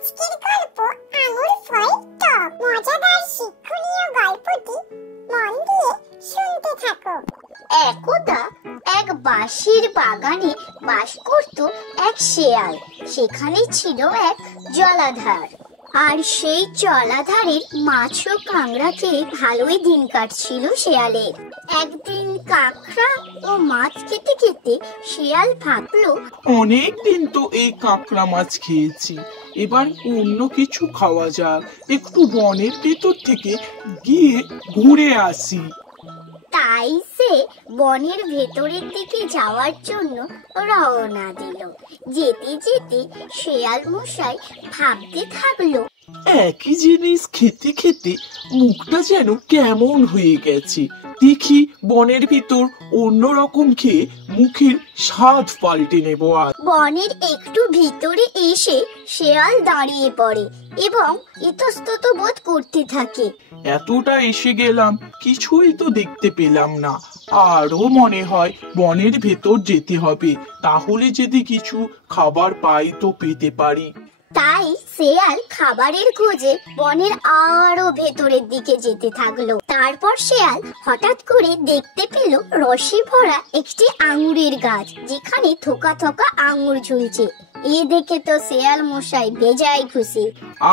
আজকের গল্প আঙুর ফল টক। মজাদার শিক্ষণীয় গল্পটি মন দিয়ে শুনতে থাকো। একদা এক বাঁশের বাগানে বাস করত এক শেয়াল। সেখানে ছিল এক জলাধার, আর সেই জলাধারের মাছ ও কাঁকড়া খেয়ে ভালোই দিন কাটছিল শেয়ালের। একদিন কাঁকড়া ও মাছ খেতে খেতে শেয়াল ভাবলো, অনেক দিন তো এই কাঁকড়া মাছ খেয়েছি, এবার অন্য কিছু খাওয়া যাক। একটু বনের ভেতর থেকে গিয়ে ঘুরে আসি। তাই সে বনের ভেতরের দিকে যাওয়ার জন্য রওনা দিল। যেতে যেতে শেয়াল মশাই ভাবতে থাকলো, একই জিনিস খেতে খেতে মুখটা যেন কেমন হয়ে গেছে। দেখি বনের ভিতর অন্যরকম খেয়ে মুখের স্বাদ পাল্টে নেব। আর বনের একটু ভিতরে এসে শেয়াল দাঁড়িয়ে পড়ে এবং ইতস্তত বোধ করতে থাকে। এতটা এসে গেলাম, কিছুই তো দেখতে পেলাম না। আরো মনে হয় বনের ভেতর যেতে হবে, তাহলে যদি কিছু খাবার পাই তো পেতে পারি। তাই শেয়াল খাবারের খোঁজে বনের আরো ভেতরের দিকে যেতে থাকলো। তারপর শেয়াল হঠাৎ করে দেখতে পেল রসে ভরা একটি আঙুরের গাছ, যেখানে থোকা থোকা আঙুর ঝুলছে। এ দেখে তো শেয়াল মশাই বেজায় খুশি।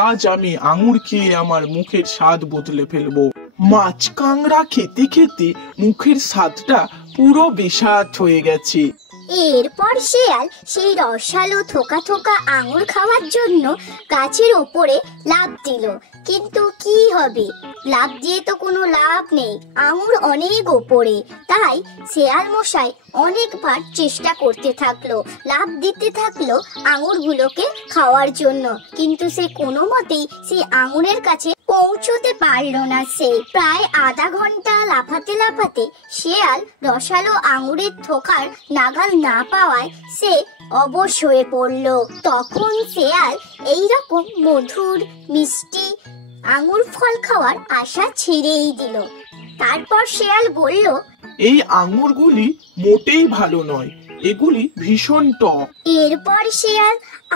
আজ আমি আঙুর খেয়ে আমার মুখের স্বাদ বদলে ফেলবো। মাছ কাঁকড়া খেতে খেতে মুখের স্বাদটা পুরো বেস্বাদ হয়ে গেছে। এরপর শেয়াল সেই রসালো থোকা থোকা আঙুর খাওয়ার জন্য গাছের ওপরে লাফ দিল। কিন্তু কি হবে, লাফ দিয়ে তো কোনো লাভ নেই, আঙুর অনেক ওপরে। তাই শেয়াল মশাই অনেকবার চেষ্টা করতে থাকলো, লাফ দিতে থাকলো আঙুরগুলোকে খাওয়ার জন্য, কিন্তু সে কোনো মতেই সেই আঙুরের কাছে পৌঁছতে পারলো না। সে প্রায় আধা ঘন্টা লাফাতে লাফাতে শেয়াল রসালো আঙুরের থোকার নাগাল না পাওয়ায় সে অবশ হয়ে পড়লো। তখন শেয়াল এইরকম মধুর মিষ্টি আঙুর ফল খাওয়ার আশা ছেড়েই দিল। তারপর শেয়াল বলল, এই আঙুরগুলি মোটেই ভালো নয়, এগুলি ভীষণ টক। এরপর শেয়াল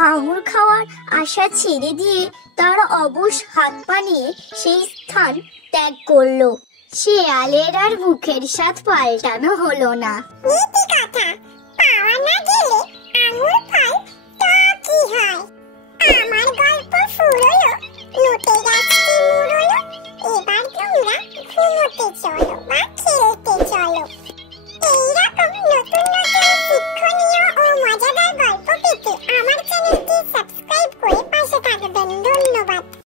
আঙুর খাওয়ার আশা ছেড়ে দিয়ে তার অবশ হাত পা নিয়ে সেই স্থান ত্যাগ করলো। শেয়ালের আর মুখের স্বাদ পাল্টানো হলো না। নীতি কথা, পাওয়া না গেলে আঙুর ফল